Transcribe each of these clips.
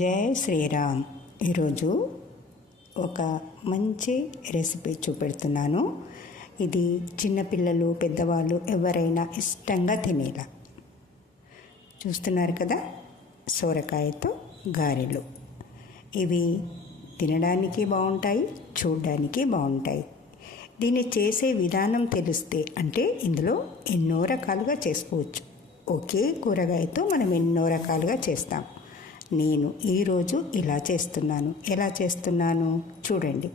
జై శ్రీరామ్. ఈరోజు ఒక మంచి రెసిపీ చూపెడుతున్నాను. ఇది చిన్నపిల్లలు పెద్దవాళ్ళు ఎవరైనా ఇష్టంగా తినేలా. చూస్తున్నారు కదా, సోరకాయతో గారెలు. ఇవి తినడానికి బాగుంటాయి, చూడడానికి బాగుంటాయి. దీన్ని చేసే విధానం తెలిస్తే అంటే ఇందులో ఎన్నో రకాలుగా చేసుకోవచ్చు. ఒకే కూరగాయతో మనం ఎన్నో రకాలుగా చేస్తాం. నేను ఈరోజు ఇలా చేస్తున్నాను. ఎలా చేస్తున్నాను చూడండి,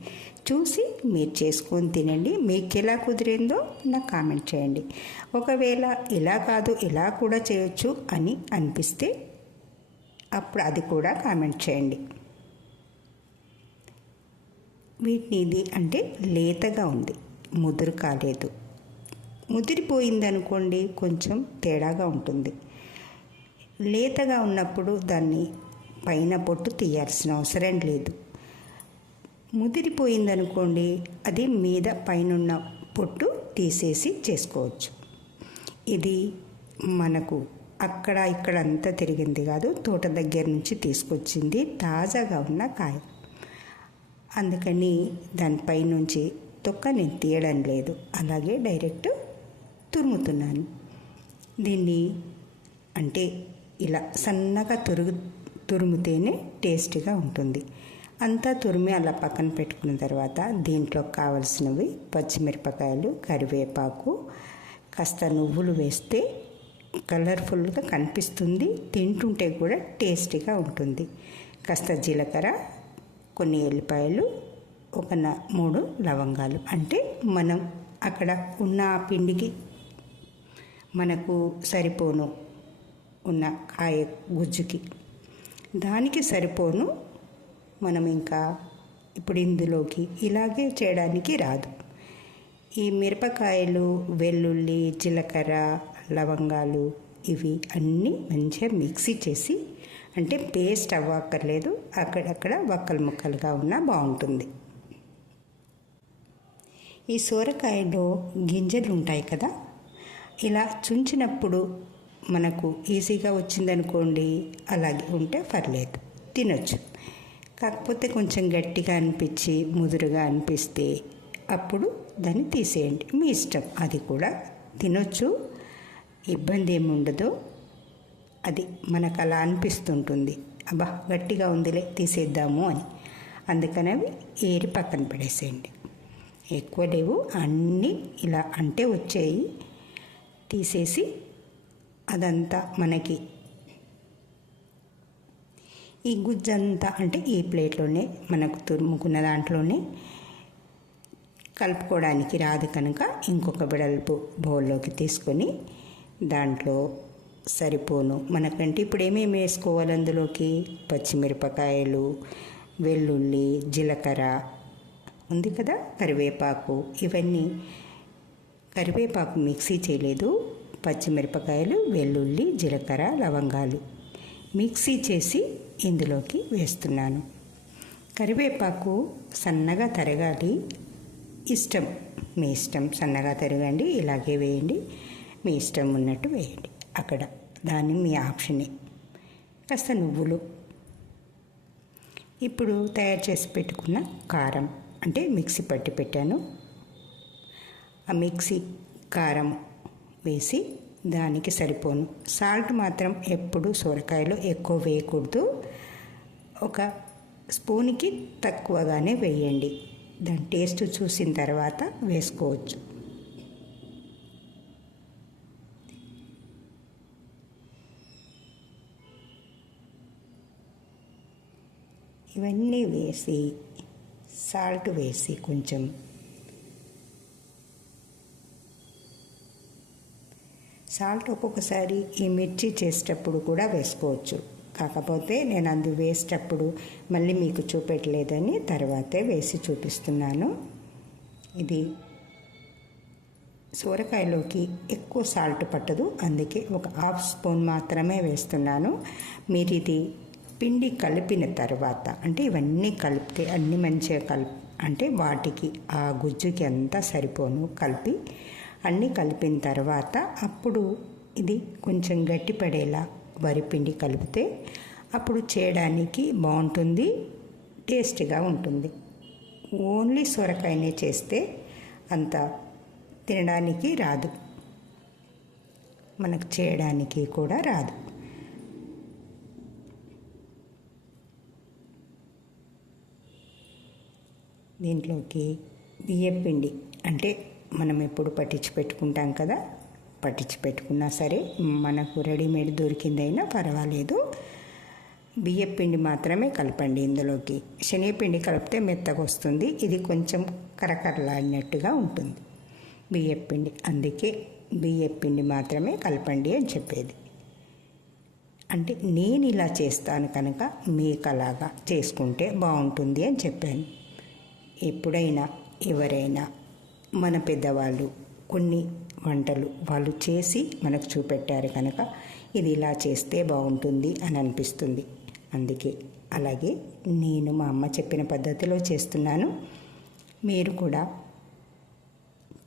చూసి మీరు చేసుకొని తినండి. మీకు ఎలా కుదిరిందో నాకు కామెంట్ చేయండి. ఒకవేళ ఇలా కాదు ఇలా కూడా చేయొచ్చు అని అనిపిస్తే అప్పుడు అది కూడా కామెంట్ చేయండి. వీటిని ఇది అంటే లేతగా ఉంది, ముదురు కాలేదు. ముదిరిపోయిందనుకోండి కొంచెం తేడాగా ఉంటుంది. లేతగా ఉన్నప్పుడు దాన్ని పైన పొట్టు తీయాల్సిన అవసరం లేదు. ముదిరిపోయిందనుకోండి అది మీద పైనున్న పొట్టు తీసేసి చేసుకోవచ్చు. ఇది మనకు అక్కడ ఇక్కడ అంతా తిరిగింది కాదు, తోట దగ్గర నుంచి తీసుకొచ్చింది తాజాగా ఉన్న కాయ. అందుకని దానిపై నుంచి తొక్క నేను తీయడం లేదు, అలాగే డైరెక్ట్ తురుముతున్నాను. దీన్ని అంటే ఇలా సన్నగా తురిమితేనే టేస్టీగా ఉంటుంది. అంతా తురిమి అలా పక్కన పెట్టుకున్న తర్వాత దీంట్లో కావలసినవి పచ్చిమిరపకాయలు, కరివేపాకు, కాస్త నువ్వులు వేస్తే కలర్ఫుల్గా కనిపిస్తుంది, తింటుంటే కూడా టేస్టీగా ఉంటుంది. కాస్త జీలకర్ర, కొన్ని ఎల్లిపాయలు, ఒక 3 లవంగాలు. అంటే మనం అక్కడ ఉన్న ఆ పిండికి మనకు సరిపోను ఉన్న కాయ గుజ్జుకి దానికి సరిపోను. మనం ఇంకా ఇప్పుడు ఇందులోకి ఇలాగే చేయడానికి రాదు. ఈ మిరపకాయలు, వెల్లుల్లి, జీలకర్ర, లవంగాలు ఇవి అన్నీ మంచిగా మిక్సీ చేసి, అంటే పేస్ట్ అవ్వక్కర్లేదు, అక్కడక్కడ వక్కలు ముక్కలుగా ఉన్నా బాగుంటుంది. ఈ సోరకాయలో గింజలు ఉంటాయి కదా, ఇలా చుంచినప్పుడు మనకు ఈజీగా వచ్చిందనుకోండి, అలాగే ఉంటే పర్లేదు, తినొచ్చు. కాకపోతే కొంచెం గట్టిగా అనిపించి ముదురుగా అనిపిస్తే అప్పుడు దాన్ని తీసేయండి, మీ ఇష్టం. అది కూడా తినొచ్చు, ఇబ్బంది ఏమి ఉండదు. అది మనకు అలా అనిపిస్తుంటుంది, అబ్బా గట్టిగా ఉందిలే తీసేద్దాము అని. అందుకని అవి ఏరి పక్కన పడేసేయండి. ఎక్కువ లేవు, అన్నీ ఇలా అంటే వచ్చాయి, తీసేసి అదంతా మనకి ఈ గుజ్జంతా అంటే ఈ ప్లేట్లోనే మనకు తురుముకున్న దాంట్లోనే కలుపుకోవడానికి రాదు కనుక ఇంకొక వెడల్పు బౌల్లోకి తీసుకొని దాంట్లో సరిపోను మనకంటే ఇప్పుడు ఏమేమి వేసుకోవాలి అందులోకి పచ్చిమిరపకాయలు, వెల్లుల్లి, జీలకర్ర ఉంది కదా, కరివేపాకు. ఇవన్నీ కరివేపాకు మిక్సీ చేయలేదు, పచ్చిమిరపకాయలు, వెల్లుల్లి, జీలకర్ర, లవంగాలు మిక్సీ చేసి ఇందులోకి వేస్తున్నాను. కరివేపాకు సన్నగా తరగాలి, ఇష్టం మీ ఇష్టం. సన్నగా తరగండి, ఇలాగే వేయండి, మీ ఇష్టం ఉన్నట్టు వేయండి. అక్కడ దాన్ని మీ ఆప్షనే. కాస్త నువ్వులు. ఇప్పుడు తయారు చేసి పెట్టుకున్న కారం, అంటే మిక్సీ పట్టి పెట్టాను, ఆ మిక్సీ కారం వేసి దానికి సరిపోను సాల్ట్ మాత్రం ఎప్పుడు సొరకాయలో ఎక్కువ వేయకూడదు, ఒక స్పూన్కి తక్కువగానే వేయండి. దాని టేస్ట్ చూసిన తర్వాత వేసుకోవచ్చు. ఇవన్నీ వేసి సాల్ట్ వేసి కొంచెం సాల్ట్ ఒక్కొక్కసారి ఈ మిర్చి చేసేటప్పుడు కూడా వేసుకోవచ్చు. కాకపోతే నేను అందు వేసేటప్పుడు మళ్ళీ మీకు చూపెట్టలేదని తర్వాతే వేసి చూపిస్తున్నాను. ఇది సోరకాయలోకి ఎక్కువ సాల్ట్ పట్టదు, అందుకే ఒక 1/2 స్పూన్ మాత్రమే వేస్తున్నాను. మీరు ఇది పిండి కలిపిన తర్వాత, అంటే ఇవన్నీ కలిపితే అన్నీ మంచిగా అంటే వాటికి ఆ గుజ్జుకి అంతా సరిపోను కలిపి అన్నీ కలిపిన తర్వాత అప్పుడు ఇది కొంచెం గట్టిపడేలా వరిపిండి కలిపితే అప్పుడు చేయడానికి బాగుంటుంది, టేస్టీగా ఉంటుంది. ఓన్లీ సొరకాయనే చేస్తే అంత తినడానికి రాదు, మనకు చేయడానికి కూడా రాదు. దీంట్లోకి బియ్యపిండి అంటే మనం ఎప్పుడు పట్టించి పెట్టుకుంటాం కదా, పట్టించి పెట్టుకున్నా సరే మనకు రెడీమేడ్ దొరికిందైనా పర్వాలేదు. బియ్యపిండి మాత్రమే కలపండి. ఇందులోకి శనగపిండి కలిపితే మెత్తగా వస్తుంది, ఇది కొంచెం కరకరలాడినట్టుగా ఉంటుంది బియ్యపిండి. అందుకే బియ్యపిండి మాత్రమే కలపండి అని చెప్పేది. అంటే నేను ఇలా చేస్తాను కనుక మీకు అలాగా చేసుకుంటే బాగుంటుంది అని చెప్పాను. ఎప్పుడైనా ఎవరైనా మన పెద్దవాళ్ళు కొన్ని వంటలు వాళ్ళు చేసి మనకు చూపెట్టారు కనుక ఇది ఇలా చేస్తే బాగుంటుంది అని అనిపిస్తుంది. అందుకే అలాగే నేను మా అమ్మ చెప్పిన పద్ధతిలో చేస్తున్నాను. మీరు కూడా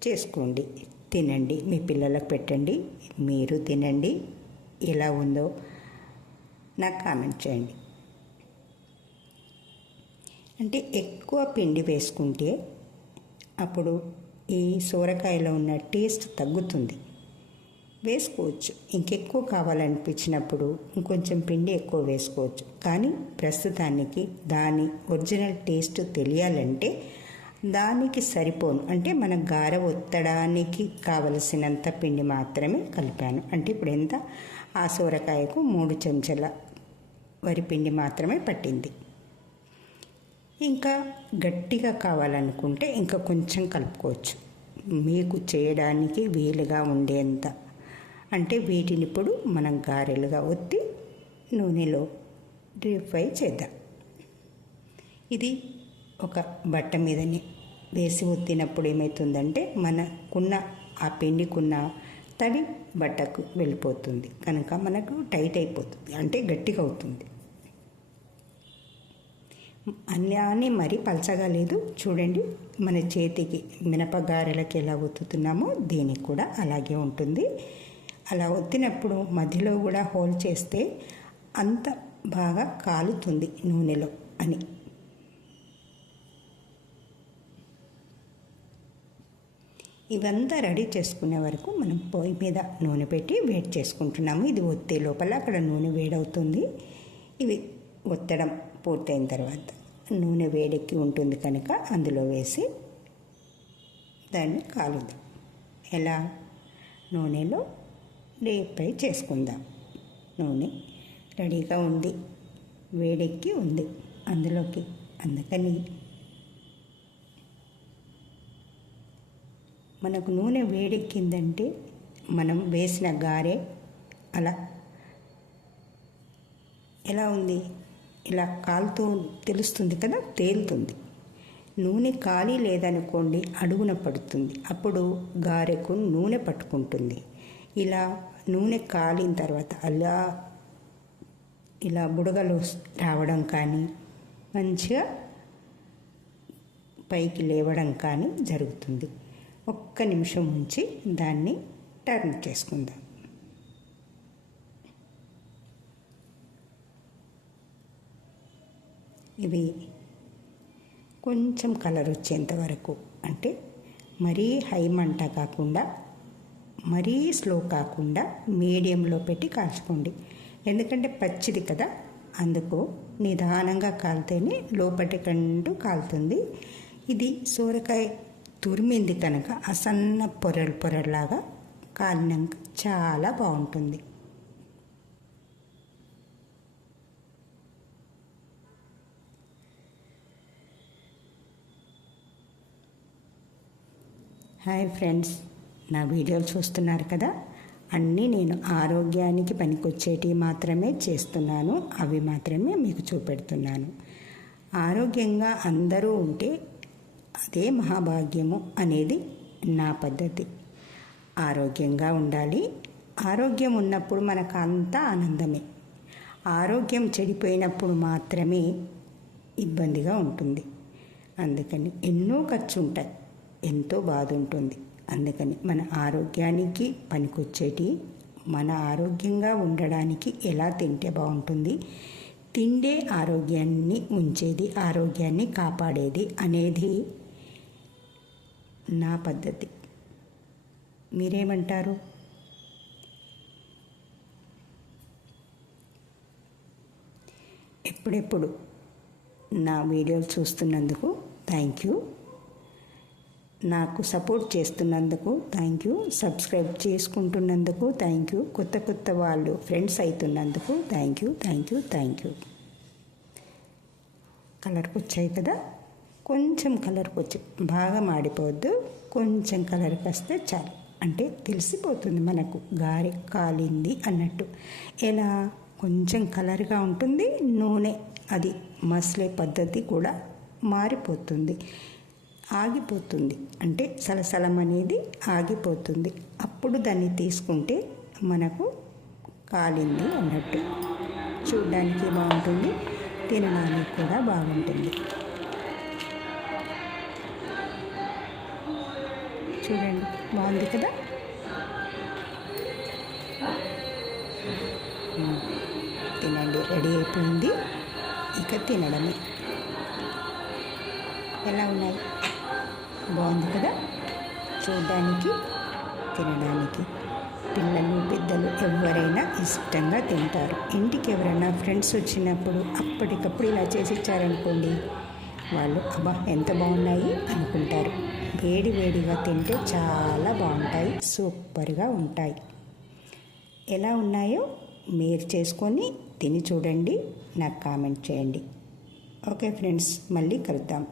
చేసుకోండి, తినండి, మీ పిల్లలకు పెట్టండి, మీరు తినండి. ఎలా ఉందో నాకు కామెంట్ చేయండి. అంటే ఎక్కువ పిండి వేసుకుంటే అప్పుడు ఈ సొరకాయలో ఉన్న టేస్ట్ తగ్గుతుంది. వేసుకోవచ్చు, ఇంకెక్కువ కావాలనిపించినప్పుడు ఇంకొంచెం పిండి ఎక్కువ వేసుకోవచ్చు. కానీ ప్రస్తుతానికి దాని ఒరిజినల్ టేస్ట్ తెలియాలంటే దానికి సరిపోను అంటే మన గారె ఒత్తడానికి కావలసినంత పిండి మాత్రమే కలిపాను. అంటే ఇప్పుడు ఎంత, ఆ సొరకాయకు 3 చెంచాల వరిపిండి మాత్రమే పట్టింది. ఇంకా గట్టిగా కావాలనుకుంటే ఇంకా కొంచెం కలుపుకోవచ్చు, మీకు చేయడానికి వీలుగా ఉండేంత. అంటే వీటిని ఇప్పుడు మనం గారెలుగా ఒత్తి నూనెలో డీప్ ఫ్రై చేద్దాం. ఇది ఒక బట్ట మీదనే వేసి ఒత్తినప్పుడు ఏమవుతుందంటే మనకున్న ఆ పిండికున్న తడి బట్టకు వెళ్ళిపోతుంది కనుక మనకు టైట్ అయిపోతుంది, అంటే గట్టిగా అవుతుంది. అన్నీ మరీ పలచగా లేదు. చూడండి, మన చేతికి మినపగారెలకి ఎలా ఒత్తుతున్నామో దీనికి కూడా అలాగే ఉంటుంది. అలా ఒత్తినప్పుడు మధ్యలో కూడా హోల్ చేస్తే అంత బాగా కాలుతుంది నూనెలో అని. ఇవంతా రెడీ చేసుకునే వరకు మనం పొయ్యి మీద నూనె పెట్టి వేడి చేసుకుంటున్నాము. ఇది ఒత్తే లోపల అక్కడ నూనె వేడవుతుంది. ఇవి ఒత్తడం పూర్తయిన తర్వాత నూనె వేడెక్కి ఉంటుంది కనుక అందులో వేసి దాన్ని కాలుద్దాం. ఎలా, నూనెలో డీప్ ఫ్రై చేసుకుందాం. నూనె రెడీగా ఉంది, వేడెక్కి ఉంది అందులోకి. అందుకని మనకు నూనె వేడెక్కిందంటే మనం వేసిన గారె అలా ఎలా ఉంది, ఇలా కాలుతూ తెలుస్తుంది కదా, తేలుతుంది. నూనె ఖాళీ లేదనుకోండి అడుగున పడుతుంది, అప్పుడు గారెకు నూనె పట్టుకుంటుంది. ఇలా నూనె కాలిన తర్వాత అలా ఇలా బుడగలు రావడం కానీ మంచిగా పైకి లేవడం కానీ జరుగుతుంది. ఒక్క నిమిషం ఉంచి దాన్ని టర్న్ చేసుకుందాం. ఇవి కొంచెం కలర్ వచ్చేంత వరకు, అంటే మరీ హై మంట కాకుండా మరీ స్లో కాకుండా మీడియంలో పెట్టి కాల్చుకోండి. ఎందుకంటే పచ్చిది కదా, అందుకు నిదానంగా కాలితేనే లోపటికంటూ కాలుతుంది. ఇది సొరకాయ తురిమింది కనుక ఆ సన్న పొరలాగా కాలినాక చాలా బాగుంటుంది. హాయ్ ఫ్రెండ్స్, నా వీడియోలు చూస్తున్నారు కదా, అన్నీ నేను ఆరోగ్యానికి పనికొచ్చేటివి మాత్రమే చేస్తున్నాను, అవి మాత్రమే మీకు చూపెడుతున్నాను. ఆరోగ్యంగా అందరూ ఉంటే అదే మహాభాగ్యము అనేది నా పద్ధతి. ఆరోగ్యంగా ఉండాలి. ఆరోగ్యం ఉన్నప్పుడు మనకు అంతా ఆనందమే. ఆరోగ్యం చెడిపోయినప్పుడు మాత్రమే ఇబ్బందిగా ఉంటుంది. అందుకని ఎన్నో ఖర్చు ఉంటాయి, ఎంతో బాధ ఉంటుంది. అందుకని మన ఆరోగ్యానికి పనికొచ్చేటి, మన ఆరోగ్యంగా ఉండడానికి ఎలా తింటే బాగుంటుంది, తిండే ఆరోగ్యాన్ని ఉంచేది, ఆరోగ్యాన్ని కాపాడేది అనేది నా పద్ధతి. మీరేమంటారు? ఎప్పుడెప్పుడు నా వీడియోలు చూస్తున్నందుకు థ్యాంక్ యూ. నాకు సపోర్ట్ చేస్తున్నందుకు థ్యాంక్ యూ. సబ్స్క్రైబ్ చేసుకుంటున్నందుకు థ్యాంక్ యూ. కొత్త కొత్త వాళ్ళు ఫ్రెండ్స్ అవుతున్నందుకు thank you, thank you, thank you. కలర్కి వచ్చాయి కదా, కొంచెం కలర్కి వచ్చి బాగా మాడిపోవద్దు, కొంచెం కలర్కి వస్తే చాలు. అంటే తెలిసిపోతుంది మనకు గారె కాలింది అన్నట్టు. ఎలా కొంచెం కలర్గా ఉంటుంది, నూనె అది మసలే పద్ధతి కూడా మారిపోతుంది, ఆగిపోతుంది. అంటే సలసలం అనేది ఆగిపోతుంది. అప్పుడు దాన్ని తీసుకుంటే మనకు కాలింది అన్నట్టు. చూడడానికి బాగుంటుంది, తినడానికి కూడా బాగుంటుంది. చూడండి, బాగుంది కదా. తినండి, రెడీ అయిపోయింది. ఇక తినడమే. ఎలా ఉన్నాయి? బాగుంది కదా. చూడడానికి, తినడానికి పిల్లలు పెద్దలు ఎవరైనా ఇష్టంగా తింటారు. ఇంటికి ఎవరైనా ఫ్రెండ్స్ వచ్చినప్పుడు అప్పటికప్పుడు ఇలా చేసి ఇచ్చారనుకోండి, వాళ్ళు అబ్బా ఎంత బాగున్నాయి అనుకుంటారు. వేడి వేడిగా తింటే చాలా బాగుంటాయి, సూపర్గా ఉంటాయి. ఎలా ఉన్నాయో మీరు చేసుకొని తిని చూడండి, నాకు కామెంట్ చేయండి. ఓకే ఫ్రెండ్స్, మళ్ళీ కలుద్దాం.